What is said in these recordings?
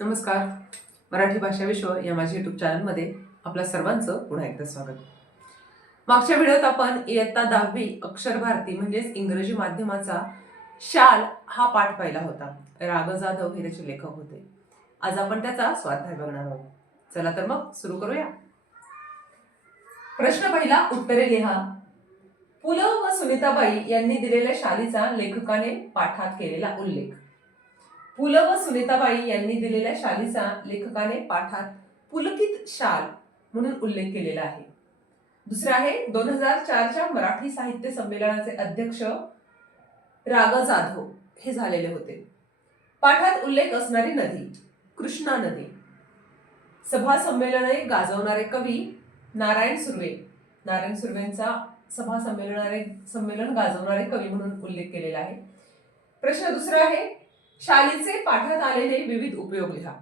नमस्कार. मराठी भाषा विश्व या माझ्या यूट्यूब चॅनलमध्ये आपल्या सर्वांचं पुन्हा एकदा स्वागत. मागच्या व्हिडिओत आपण इयत्ता 10वी अक्षर भारती म्हणजेच इंग्रजी माध्यमाचा शाल हा पाठ पाहिला होता. राग जाधव हे त्याचे लेखक होते. आज आपण त्याचा स्वाध्याय बघणार आहोत. चला तर मग सुरू करूया. प्रश्न पहिला, उत्तरे लिहा. पु ल व सुनीताबाई यांनी दिलेल्या शालीचा लेखकाने पाठात केलेला उल्लेख. पु ल व सुनीताबाई यांनी दिलेल्या शालीचा लेखकाने पाठात पुलकित शाल म्हणून उल्लेख केलेला आहे. दुसरा आहे, 2004च्या मराठी साहित्य संमेलनाचे अध्यक्ष राग जाधव हे झालेले होते. पाठात उल्लेख असणारी नदी कृष्णा नदी. सभा संमेलने गाजवणारे कवी नारायण सुर्वे. नारायण सुर्वेंचा सभा संमेलन गाजवणारे कवी म्हणून उल्लेख केलेला आहे. प्रश्न दुसरा आहे, शालीचे पाठात आलेले विविध उपयोग लिहा.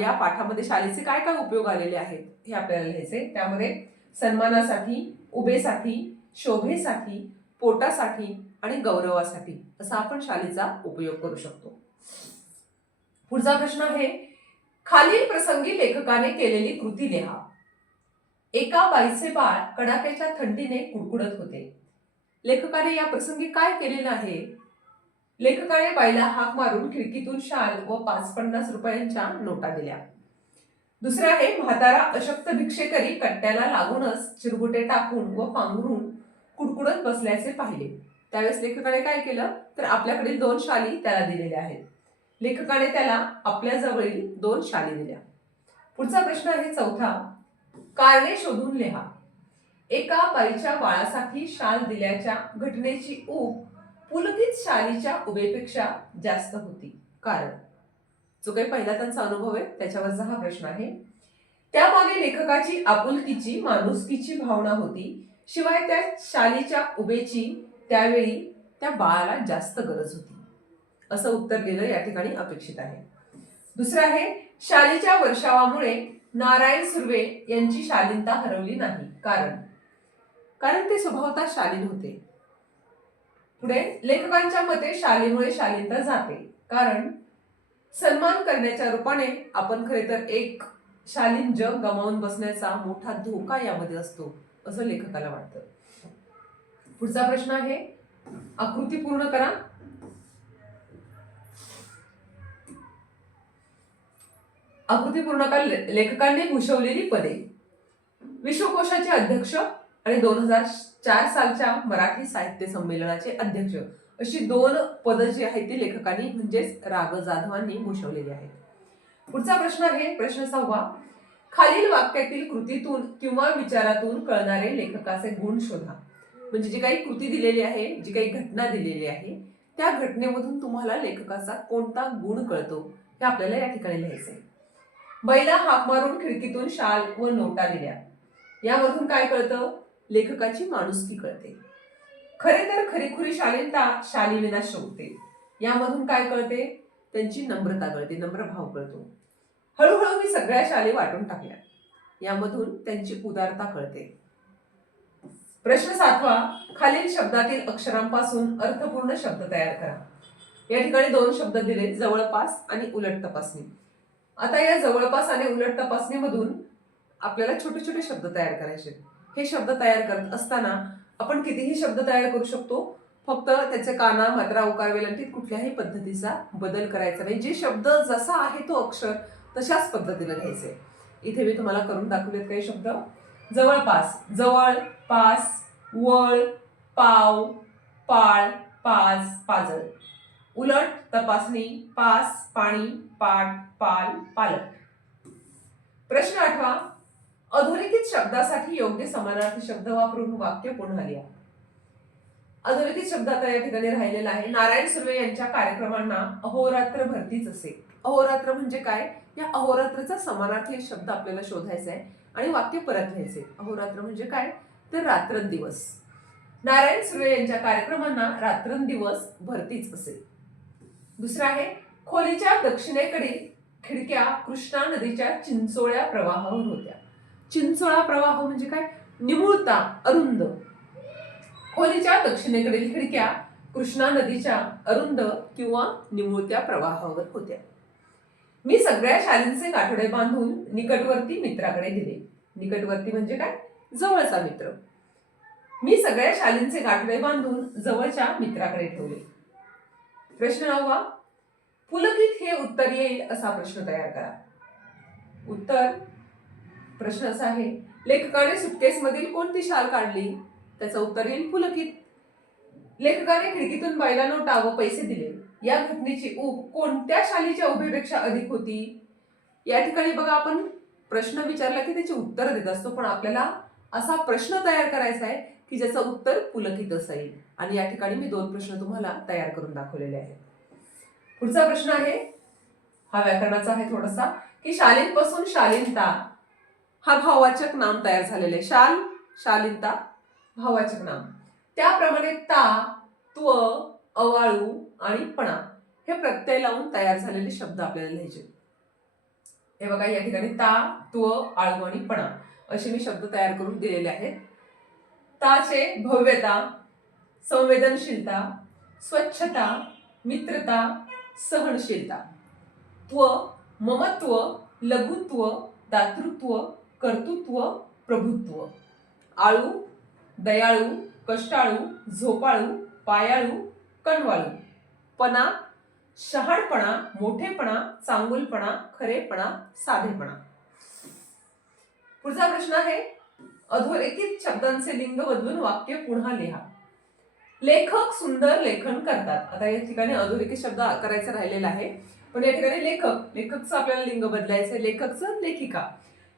या पाठामध्ये शालीचे काय काय उपयोग आलेले आहेत हे आपल्याला लिहायचे. त्यामध्ये सन्मानासाठी, उभेसाठी, शोभेसाठी, पोटासाठी आणि गौरवासाठी असा आपण शालीचा उपयोग करू शकतो. पुढचा प्रश्न आहे, खालील प्रसंगी लेखकाने केलेली कृती लिहा. एका बाईचे बाळ कडाक्याच्या थंडीने कुडकुडत होते. लेखकाने या प्रसंगी काय केलेलं आहे? लेखकाने बाईला हाक मारून खिडकीतून शाल व 5-50 रुपयांच्या नोटा दिल्या. दुसरं आहे, म्हातारा अशक्त भिक्षेकरी कट्ट्याला लागूनच चिरगुटे टाकून व पांघरून कुडकुडत बसल्याचे पाहिले. त्यावेळेस लेखकाने काय केलं तर आपल्याकडील 2 शाली त्याला दिलेल्या आहेत. लेखकाने त्याला आपल्या जवळील 2 शाली दिल्या. पुढचा प्रश्न आहे चौथा, कारणे शोधून लिहा. एका बाईच्या बाळासाठी शाल दिल्याच्या घटनेची ऊब पुलकित शालीच्या उभेपेक्षा जास्त होती. कारण जो काही पहिला त्यांचा अनुभव आहे त्याच्यावरचा हा प्रश्न आहे. त्यामागे लेखकाची आपुलकीची, माणुसकीची भावना होती. शिवाय त्या शालीच्या उभेची त्यावेळी त्या बाळाला जास्त गरज होती. असं उत्तर दिलं या ठिकाणी अपेक्षित आहे. दुसरं आहे, शालीच्या वर्षावामुळे नारायण सुर्वे यांची शालीनता हरवली नाही. कारण ते स्वभावतः शालीन होते. पुढे, लेखकांच्या मते शालीमुळे शालीनता जाते. कारण सन्मान करण्याच्या रूपाने आपण खरे तर एक शालीन जग गमावून बसण्याचा मोठा धोका यामध्ये असतो असं लेखकाला वाटतं. पुढचा प्रश्न आहे, आकृती पूर्ण करा. आकृती पूर्ण करा. लेखकांनी भूषवलेली पदे. विश्वकोशाचे अध्यक्ष आणि 2004 सालच्या मराठी साहित्य संमेलनाचे अध्यक्ष अशी 2 पदं जी आहेत ती लेखकांनी म्हणजेच राग जाधवांनी भूषवलेली आहेत. पुढचा प्रश्न आहे, प्रश्न 6, खालील वाक्यातील कृतीतून किंवा विचारातून कळणारे लेखकाचे गुण शोधा. म्हणजे जी काही कृती दिलेली आहे, जी काही घटना दिलेली आहे त्या घटनेमधून तुम्हाला लेखकाचा कोणता गुण कळतो हे आपल्याला या ठिकाणी लिहायचंय. बाईला हाक मारून खिडकीतून शाल व नोटा दिल्या. यामधून काय कळतं? लेखकाची माणुसकी कळते. खरे तर खरीखुरी शालीनता शालीविना शोभते. यामधून काय कळते? त्यांची नम्रता कळते, नम्र भाव कळतो. हळूहळू मी सगळ्या शाली वाटून टाकल्या. यामधून त्यांची उदारता कळते. प्रश्न 7, खालील शब्दातील अक्षरांपासून अर्थपूर्ण शब्द तयार करा. या ठिकाणी 2 शब्द दिले, जवळपास आणि उलट तपासणी. आता या जवळपास आणि उलट तपासणीमधून आपल्याला छोटे छोटे शब्द तयार करायचे. हे शब्द तयार करत असताना आपण कितीही शब्द तयार करू शकतो. फक्त त्याचे काना, मात्रा, उकार, वेलांटीत कुठल्याही पद्धतीचा बदल करायचा नाही. जे शब्द जसा आहे तो अक्षर तशाच पद्धतीने घ्यायचे. इथे मी तुम्हाला करून दाखवलेत काही शब्द. जवळपास, जवळ, पास, वळ, पाव, पाळ, पाज, पाजळ. उलट तपासणी, पास, पाणी, पाट, पाल, पालक. प्रश्न 8, अधोरेखित शब्दासाठी योग्य समानार्थी शब्द वापरून वाक्य पुन्हा लिहा. अधोरेखित शब्द आता या ठिकाणी राहिलेला आहे. नारायण सुर्वे यांच्या कार्यक्रमांना अहोरात्र भरतीच असे. अहोरात्र म्हणजे काय? या अहोरात्रचा समानार्थी शब्द आपल्याला शोधायचा आहे आणि वाक्य परत लिहायचे. अहोरात्र म्हणजे काय? तर रात्रंदिवस. नारायण सुर्वे यांच्या कार्यक्रमांना रात्रंदिवस भरतीच असे. दुसरा आहे, खोलीच्या दक्षिणेकडील खिडक्या कृष्णा नदीच्या चिंचोळ्या प्रवाहावर होत्या. चिंचोळा प्रवाह म्हणजे काय? निमुळता, अरुंद. खोलीच्या दक्षिणेकडील खिडक्या कृष्णा नदीच्या अरुंद किंवा निमुळत्या प्रवाहावर होत्या. मी सगळ्या शालींचे गाठोडे बांधून निकटवर्ती मित्राकडे दिले. निकटवर्ती म्हणजे काय? जवळचा मित्र. मी सगळ्या शालींचे गाठोडे बांधून जवळच्या मित्राकडे ठेवले. प्रश्न 9वा, पुलकित हे उत्तर येईल असा प्रश्न तयार करा. उत्तर, प्रश्न असा आहे, लेखकाने सुटकेस मधील कोणती शाल काढली? त्याचं उत्तर येईल पुलकित. लेखकाने खिडकीतून बाईला नोटा व पैसे दिले. या घटनेची ऊब कोणत्या शालीच्या उभेपेक्षा अधिक होती? या ठिकाणी बघा, आपण प्रश्न विचारला की त्याची उत्तर देत असतो, पण आपल्याला असा प्रश्न तयार करायचा आहे की ज्याचं उत्तर पुलकित असेल. आणि या ठिकाणी मी 2 प्रश्न तुम्हाला तयार करून दाखवलेले आहेत. पुढचा प्रश्न आहे, हा व्याकरणाचा आहे थोडासा, की शालींपासून शालीनता हा भाववाचक नाम तयार झालेले. शाल, शालीनता भाववाचक नाम. त्याप्रमाणे ता, त्व, अवाळू आणि पणा हे प्रत्यय लावून तयार झालेले शब्द आपल्याला लिहायचे. हे बघा, या ठिकाणी ता, त्व, आळू आणि पणा असे मी शब्द तयार करून दिलेले आहेत. ताचे भव्यता, संवेदनशीलता, स्वच्छता, मित्रता, सहनशीलता. त्व, ममत्व, लघुत्व, दातृत्व, कर्तृत्व, प्रभुत्व. आळू, दयाळू, कष्टाळू, झोपाळू, पायाळू, कणवाळू. पणा, शहाणपणा, मोठेपणा, चांगुलपणा, खरेपणा, साधेपणा. पुढचा प्रश्न आहे, अधोरेखित शब्दांचे लिंग बदलून वाक्य पुन्हा लिहा. लेखक सुंदर लेखन करतात. आता या ठिकाणी अधोरेखित शब्द करायचा राहिलेला आहे, पण या ठिकाणी लेखकचं आपल्याला लिंग बदलायचं. लेखकचं लेखिका.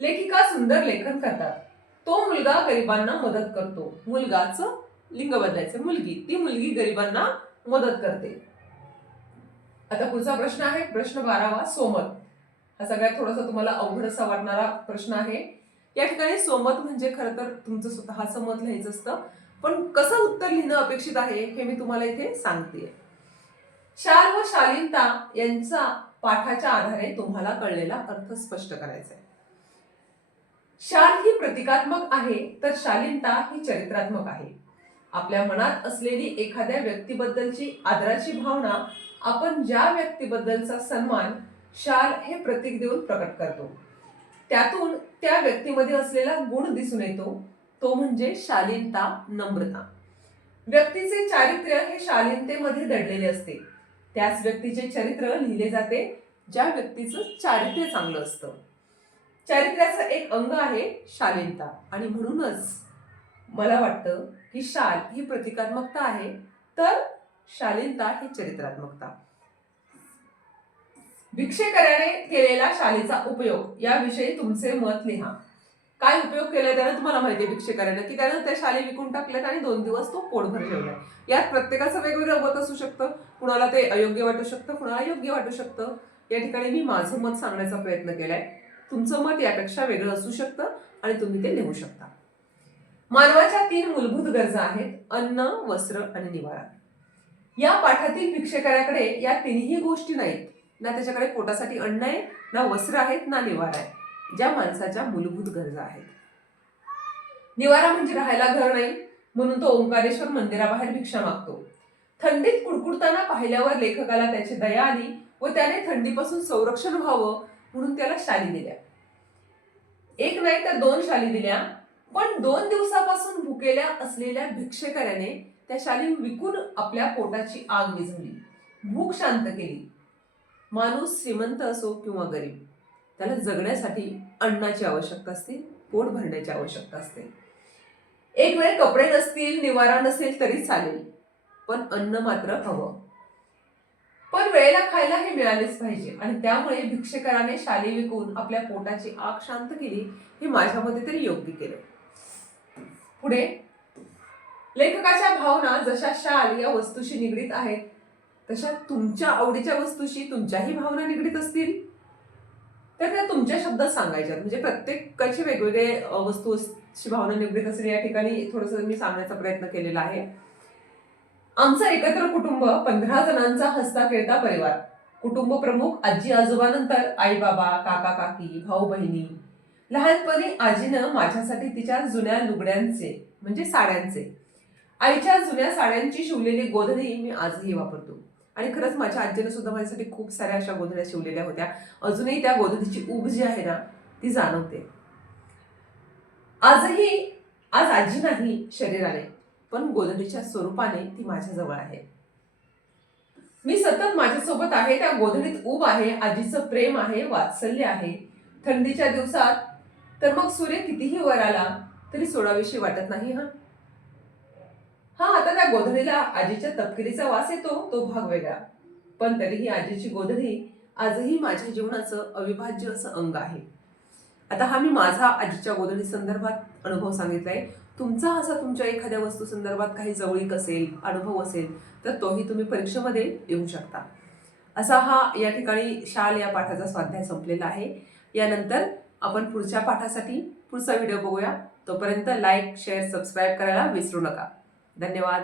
लेखिका सुंदर लेखन करतात. तो मुलगा गरिबांना मदत करतो. मुलगाचं लिंग बदलायचं. मुलगी, ती मुलगी गरिबांना मदत करते. आता पुढचा प्रश्न आहे, प्रश्न 12वा, सोमत. हा सगळ्यात थोडासा तुम्हाला अवघड असा वाटणारा प्रश्न आहे. या ठिकाणी सोमत म्हणजे खरं तर तुमचं स्वतःचं मत लिहायचं असतं, पण कसं उत्तर लिहिणं अपेक्षित आहे हे मी तुम्हाला इथे सांगते. शाल व शालीनता यांचा पाठाच्या आधारे तुम्हाला कळलेला अर्थ स्पष्ट करायचा आहे. शाल ही प्रतिकात्मक आहे, तर शालीनता ही चरित्रात्मक आहे. आपल्या मनात असलेली एखाद्या व्यक्तीबद्दलची आदराची भावना आपण ज्या व्यक्तीबद्दलचा सन्मान शाल हे प्रतीक देऊन प्रकट करतो, त्यातून त्या व्यक्तीमध्ये असलेला गुण दिसून येतो, तो म्हणजे शालीनता, नम्रता. व्यक्तीचे चारित्र्य हे शालीनतेमध्ये दडलेले असते. त्याच व्यक्तीचे चरित्र लिहिले जाते ज्या व्यक्तीचं चारित्र्य चांगलं असतं. चारित्र्याचं एक अंग आहे शालीनता, आणि म्हणूनच मला वाटतं की शाल ही प्रतिकात्मकता आहे, तर शालीनता ही चरित्रात्मकता. भिक्षेकऱ्याने केलेला शालीचा उपयोग याविषयी तुमचे मत लिहा. काय उपयोग केलाय त्यानं? तुम्हाला माहिती आहे भिक्षेकऱ्यानं की त्यानं त्या शाली विकून टाकल्यात आणि 2 दिवस तो पोटभर ठेवलाय. यात प्रत्येकाचं वेगवेगळं मत असू शकतं. कुणाला ते अयोग्य वाटू शकतं, कुणाला योग्य वाटू शकतं. या ठिकाणी मी माझं मत सांगण्याचा प्रयत्न केलाय. तुमचं मत यापेक्षा वेगळं असू शकतं आणि तुम्ही ते लिहू शकता. मानवाच्या 3 मूलभूत गरजा आहेत, अन्न, वस्त्र आणि निवारा. या पाठातील भिक्षेकऱ्याकडे या 3ही गोष्टी नाहीत. ना त्याच्याकडे पोटासाठी अन्न आहे, ना वस्त्र आहेत, ना निवारा आहे, ज्या माणसाच्या मूलभूत गरजा आहेत. निवारा म्हणजे राहायला घर नाही, म्हणून तो ओंकारेश्वर मंदिराबाहेर भिक्षा मागतो. थंडीत कुडकुडताना पाहिल्यावर लेखकाला त्याची दया आली व त्याने थंडीपासून संरक्षण व्हावं म्हणून त्याला शाली दिल्या. 1 नाही तर 2 शाली दिल्या, पण 2 दिवसापासून भुकेल्या असलेल्या भिक्षेकऱ्याने त्या शाली विकून आपल्या पोटाची आग विझवली, भूक शांत केली. माणूस श्रीमंत असो किंवा गरीब, त्याला जगण्यासाठी अन्नाची आवश्यकता असते, पोट भरण्याची आवश्यकता असते. एक वेळ कपडे नसतील, निवारा नसेल तरी चालेल, पण अन्न मात्र हवं. पण वेळेला खायला हे मिळालेच पाहिजे, आणि त्यामुळे भिक्षेकराने शाली विकून आपल्या पोटाची आग शांत केली. हे माझ्या मते तरी योग्य केलं. पुढे, लेखकाच्या भावना जशा शाल या वस्तूशी निगडीत आहेत, तशा तुमच्या आवडीच्या वस्तूशी तुमच्याही भावना निगडीत असतील तर त्या तुमच्या शब्दात सांगायच्यात. म्हणजे प्रत्येकाची वेगवेगळे वस्तूशी भावना निगडीत असेल. या ठिकाणी थोडंसं मी सांगण्याचा प्रयत्न केलेला आहे. आमचं एकत्र कुटुंब 15 जणांचा हसता खेळता परिवार. कुटुंब प्रमुख आजी आजोबानंतर आई बाबा, काका काकी, भाऊ बहिणी. लहानपणी आजीनं माझ्यासाठी तिच्या जुन्या लुगड्यांचे म्हणजे साड्यांचे, आईच्या जुन्या साड्यांची शिवलेली गोधडी मी आजही वापरतो. आणि खरंच माझ्या आजीने सुद्धा माझ्यासाठी खूप साऱ्या अशा गोधड्या शिवलेल्या होत्या. अजूनही त्या गोधडीची ऊब जी आहे ना ती जाणवते. आज आजी नाही शरीराने, पण गोधडीच्या स्वरूपाने ती माझ्याजवळ आहे. मी सतत माझ्यासोबत आहे. त्या गोधडीत ऊब आहे, आजीचं प्रेम आहे, वात्सल्य आहे. थंडीच्या दिवसात तर मग सूर्य कितीही वर आला तरी सोडाविषयी वाटत नाही. आता त्या गोधडीला आजीच्या तपकिरीचा वास येतो, तो भाग वेगळा. पण तरीही आजीची गोधडी आजही माझ्या जीवनाचं अविभाज्य असं अंग आहे. आता हा मी माझा आजीच्या गोधडी संदर्भात अनुभव सांगितलाय. तुमचा असा तुमच्या एखाद्या वस्तू संदर्भात काही जवळीक असेल, अनुभव असेल, तर तोही तुम्ही परीक्षेमध्ये येऊ शकता. असा हा या ठिकाणी शाल या पाठाचा स्वाध्याय संपलेला आहे. यानंतर आपण पुढच्या पाठासाठी पुढचा व्हिडिओ बघूया. तोपर्यंत लाईक, शेअर, सबस्क्राईब करायला विसरू नका. धन्यवाद.